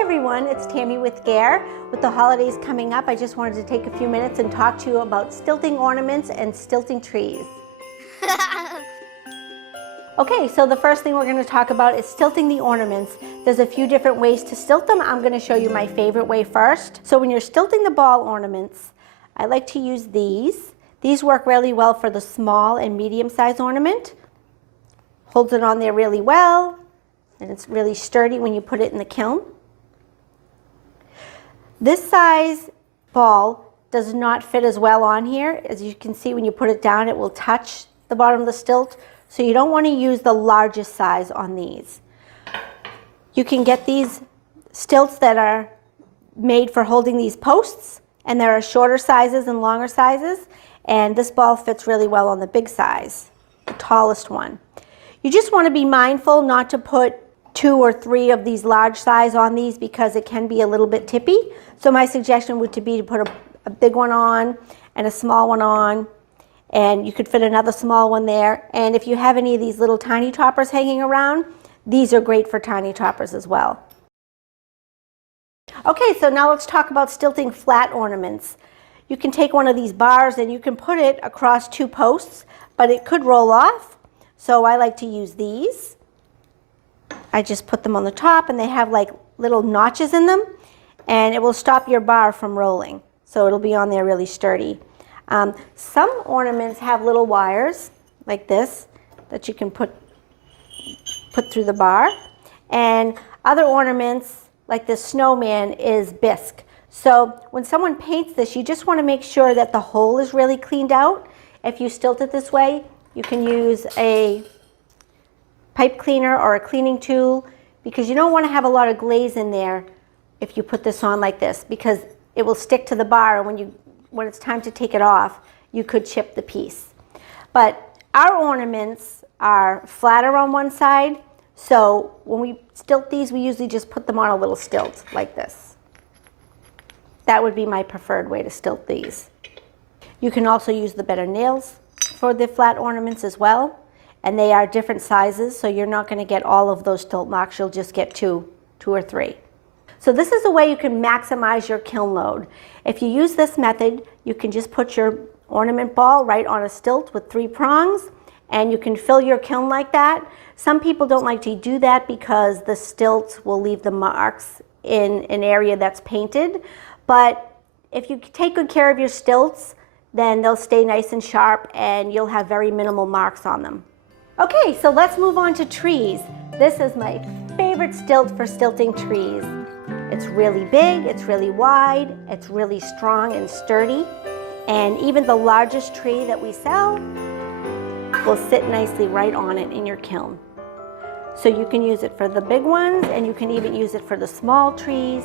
Hi everyone, it's Tammy with Gare. With the holidays coming up, I just wanted to take a few minutes and talk to you about stilting ornaments and stilting trees. Okay, so the first thing we're going to talk about is stilting the ornaments. There's a few different ways to stilt them. I'm going to show you my favorite way first. So when you're stilting the ball ornaments, I like to use these. These work really well for the small and medium size ornament. Holds it on there really well, and it's really sturdy when you put it in the kiln. This size ball does not fit as well on here. As you can see, when you put it down, it will touch the bottom of the stilt. So you don't want to use the largest size on these. You can get these stilts that are made for holding these posts, and there are shorter sizes and longer sizes, and this ball fits really well on the big size, the tallest one. You just want to be mindful not to put 2 or 3 of these large size on these because it can be a little bit tippy. So my suggestion would be to put a big one on and a small one on, and you could fit another small one there. And if you have any of these little tiny toppers hanging around, these are great for tiny toppers as well. Okay, so now let's talk about stilting flat ornaments. You can take one of these bars and you can put it across 2 posts, but it could roll off. So I like to use these. I just put them on the top, and they have like little notches in them, and it will stop your bar from rolling. So it'll be on there really sturdy. Some ornaments have little wires like this that you can put through the bar, and other ornaments like this snowman is bisque. So when someone paints this, you just want to make sure that the hole is really cleaned out. If you stilt it this way, you can use a pipe cleaner or a cleaning tool, because you don't want to have a lot of glaze in there if you put this on like this, because it will stick to the bar, and when it's time to take it off, you could chip the piece. But our ornaments are flatter on one side, so when we stilt these, we usually just put them on a little stilt like this. That would be my preferred way to stilt these. You can also use the better nails for the flat ornaments as well, and they are different sizes, so you're not going to get all of those stilt marks. You'll just get 2 or 3. So this is a way you can maximize your kiln load. If you use this method, you can just put your ornament ball right on a stilt with 3 prongs, and you can fill your kiln like that. Some people don't like to do that because the stilts will leave the marks in an area that's painted. But if you take good care of your stilts, then they'll stay nice and sharp, and you'll have very minimal marks on them. Okay, so let's move on to trees. This is my favorite stilt for stilting trees. It's really big, it's really wide, it's really strong and sturdy, and even the largest tree that we sell will sit nicely right on it in your kiln. So you can use it for the big ones, and you can even use it for the small trees.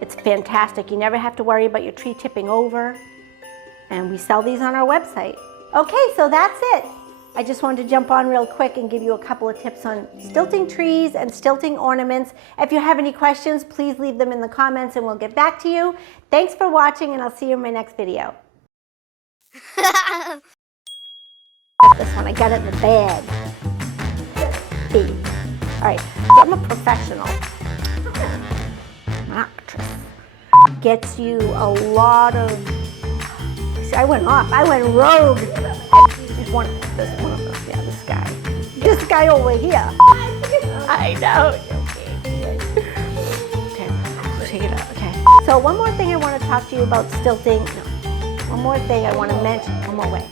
It's fantastic. You never have to worry about your tree tipping over, and we sell these on our website. Okay, so that's it. I just wanted to jump on real quick and give you a couple of tips on stilting trees and stilting ornaments. If you have any questions, please leave them in the comments and we'll get back to you. Thanks for watching, and I'll see you in my next video. This one, I got it in the bag. All right, so I'm a professional. I'm an actress. Gets you a lot of, see, I went off, I went rogue. One of those, yeah, this guy. This guy over here. I know. Okay, take it out. Okay. So one more thing I want to talk to you about stilting. No, one more thing I want to mention. One more way.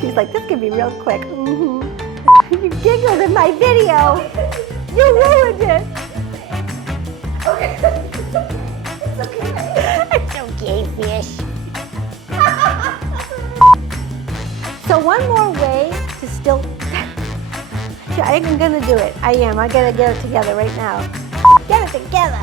She's like, this could be real quick. You giggled in my video. You ruined it. Okay. It's okay. It's okay, fish. So one more way to stilt, I'm gonna do it. I gotta get it together right now. Get it together.